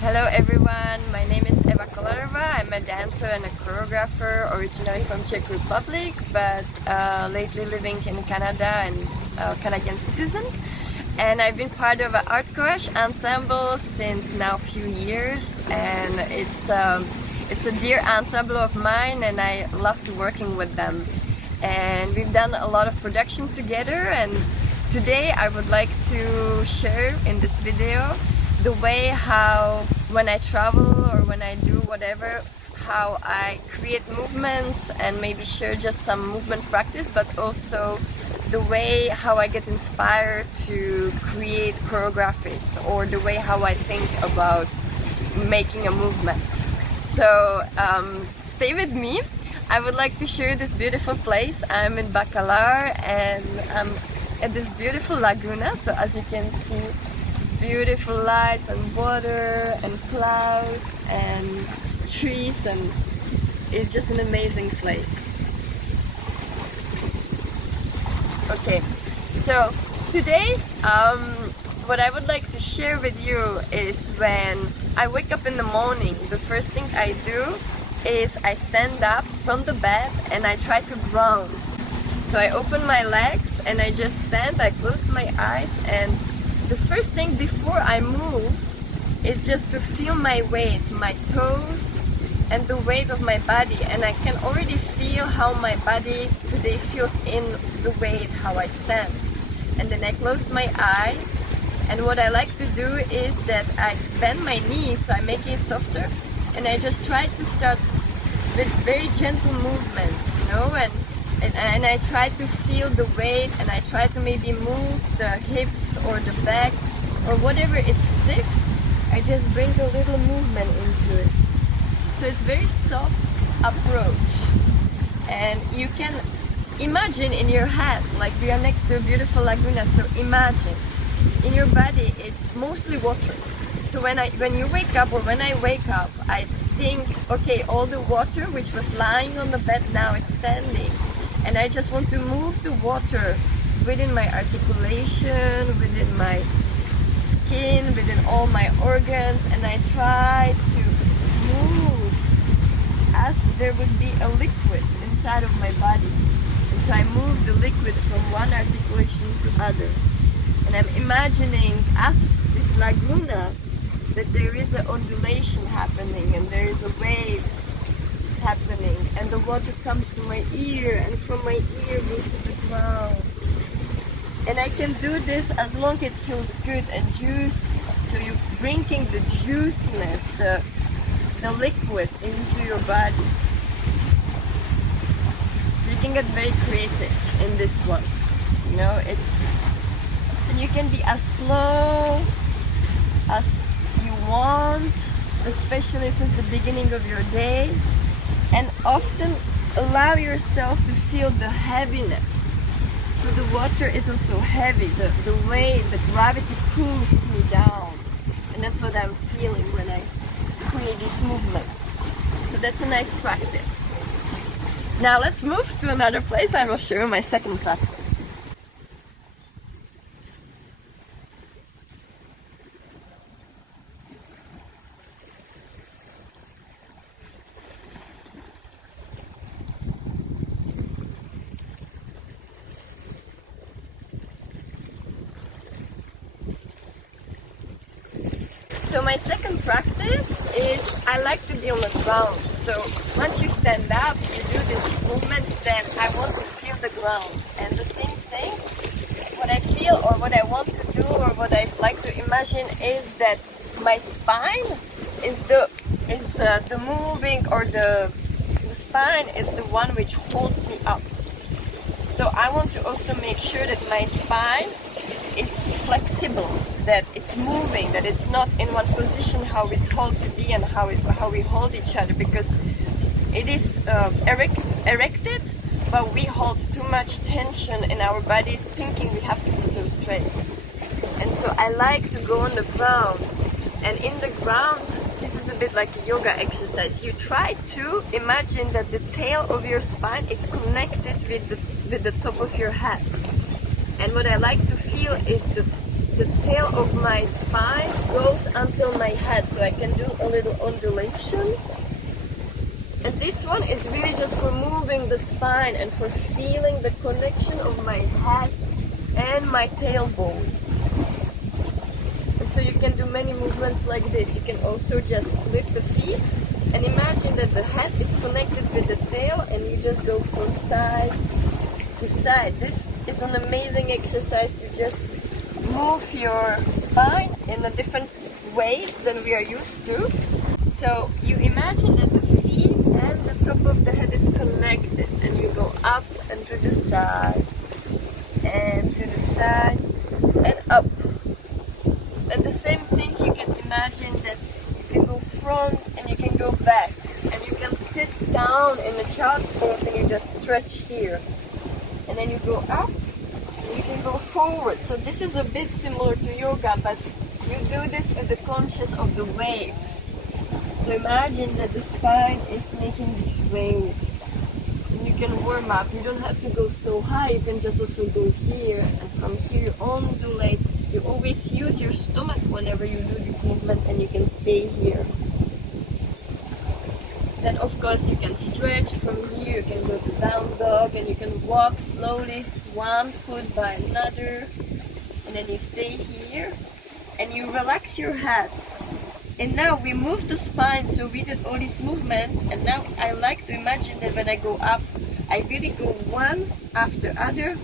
Hello everyone, my name is Eva Kolarova. I'm a dancer and a choreographer originally from Czech Republic, but lately living in Canada and a Canadian citizen. And I've been part of an art courage ensemble since now a few years, and it's a dear ensemble of mine and I love working with them. And we've done a lot of production together, and today I would like to share in this video the way how when I travel or when I do whatever, how I create movements and maybe share just some movement practice, but also the way how I get inspired to create choreographies or the way how I think about making a movement. So stay with me. I would like to share this beautiful place. I'm in Bacalar and I'm at this beautiful laguna. So as you can see, beautiful lights and water and clouds and trees, and it's just an amazing place. Okay, so today what I would like to share with you is when I wake up in the morning, the first thing I do is I stand up from the bed and I try to ground. So I open my legs and I just stand, I close my eyes, and the first thing before I move is just to feel my weight, my toes and the weight of my body, and I can already feel how my body today feels in the weight, how I stand. And then I close my eyes, and what I like to do is that I bend my knees so I make it softer, and I just try to start with very gentle movement, you know, and I try to feel the weight, and I try to maybe move the hips or the back or whatever it's stiff. I just bring a little movement into it. So it's very soft approach, and you can imagine in your head, like we are next to a beautiful laguna, so imagine in your body it's mostly water. So when you wake up, or when I wake up, I think, okay, all the water which was lying on the bed, now it's standing. And I just want to move the water within my articulation, within my skin, within all my organs, and I try to move as there would be a liquid inside of my body. And so I move the liquid from one articulation to other. And I'm imagining as this laguna that there is an ondulation happening and there is a wave happening, and the water comes to my ear, and from my ear goes to the ground. And I can do this as long as it feels good and juicy. So you're bringing the juiciness, the liquid into your body. So you can get very creative in this one. You know, and you can be as slow as you want, especially if it's the beginning of your day. And often allow yourself to feel the heaviness. So the water is also heavy, the weight, the gravity pulls me down. And that's what I'm feeling when I create these movements. So that's a nice practice. Now let's move to another place. I will show you my second practice. So my second practice is I like to be on the ground. So once you stand up, you do this movement, then I want to feel the ground. And the same thing, what I feel or what I want to do or what I like to imagine is that my spine is the moving, or the spine is the one which holds me up. So I want to also make sure that my spine is flexible, that it's moving, that it's not in one position how we're told to be and how we hold each other, because it is erected, but we hold too much tension in our bodies thinking we have to be so straight. And so I like to go on the ground, and in the ground this is a bit like a yoga exercise. You try to imagine that the tail of your spine is connected with the top of your head. And what I like to feel is the the tail of my spine goes until my head, so I can do a little undulation. And this one is really just for moving the spine and for feeling the connection of my head and my tailbone. And so you can do many movements like this. You can also just lift the feet and imagine that the head is connected with the tail and you just go from side to side. This is an amazing exercise to just move your spine in a different ways than we are used to. So you imagine that the feet and the top of the head is connected and you go up and to the side and to the side and up. And the same thing, you can imagine that you can go front and you can go back and you can sit down in a child's pose and you just stretch here. And then you go up and you can go forward. So this is a bit similar to yoga, but you do this with the conscious of the waves. So imagine that the spine is making these waves. And you can warm up. You don't have to go so high. You can just also go here. And from here you undulate. You always use your stomach whenever you do this movement and you can stay here. Then of course you can stretch from here. You can go to down dog and you can walk slowly one foot by another. And then you stay here and you relax your head. And now we move the spine, so we did all these movements, and now I like to imagine that when I go up, I really go one after other,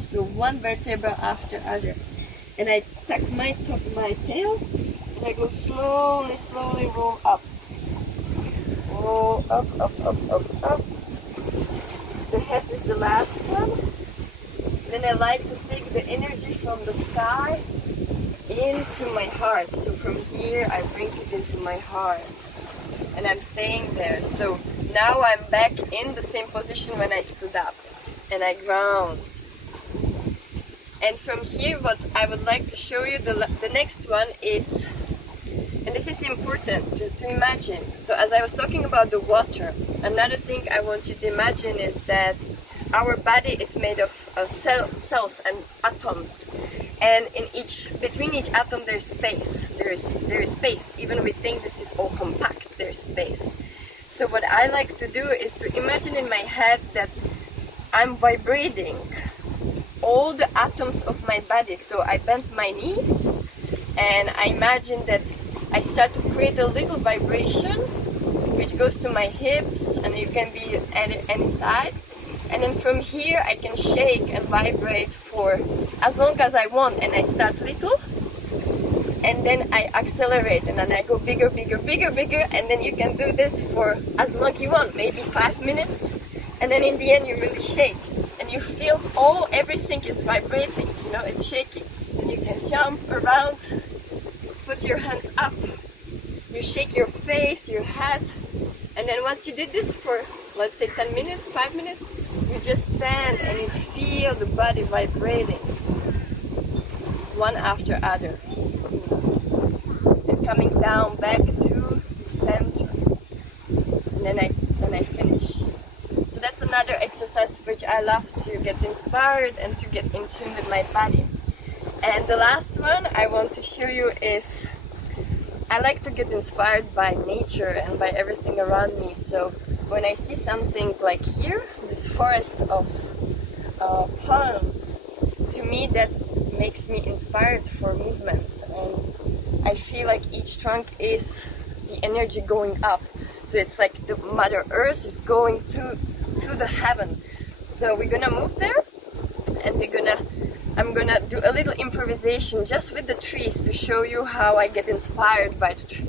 so one vertebra after other. And I tuck my tail, and I go slowly roll up. Roll up. The head is the last one. Then I like to take the energy from the sky into my heart. So from here I bring it into my heart and I'm staying there. So now I'm back in the same position when I stood up and I ground. And from here what I would like to show you, the next one is, and this is important to imagine. So as I was talking about the water, another thing I want you to imagine is that our body is made of cells and atoms. And between each atom there's space. There is space. Even we think this is all compact, there's space. So what I like to do is to imagine in my head that I'm vibrating all the atoms of my body. So I bend my knees and I imagine that I start to create a little vibration which goes to my hips, and you can be at any side. And then from here I can shake and vibrate for as long as I want, and I start little and then I accelerate and then I go bigger, and then you can do this for as long as you want, maybe 5 minutes, and then in the end you really shake and you feel everything is vibrating, you know, it's shaking. And you can jump around, put your hands up, you shake your face, your head, and then once you did this for, let's say 10 minutes, 5 minutes, you just stand and you feel the body vibrating one after other and coming down back to center, and then I finish. So that's another exercise which I love to get inspired and to get in tune with my body. And the last one I want to show you is, I like to get inspired by nature and by everything around me. So when I see something like here, this forest of palms, to me that makes me inspired for movements, and I feel like each trunk is the energy going up. So it's like the Mother Earth is going to the heaven. So we're gonna move there, and I'm gonna do a little improvisation just with the trees to show you how I get inspired by the trees.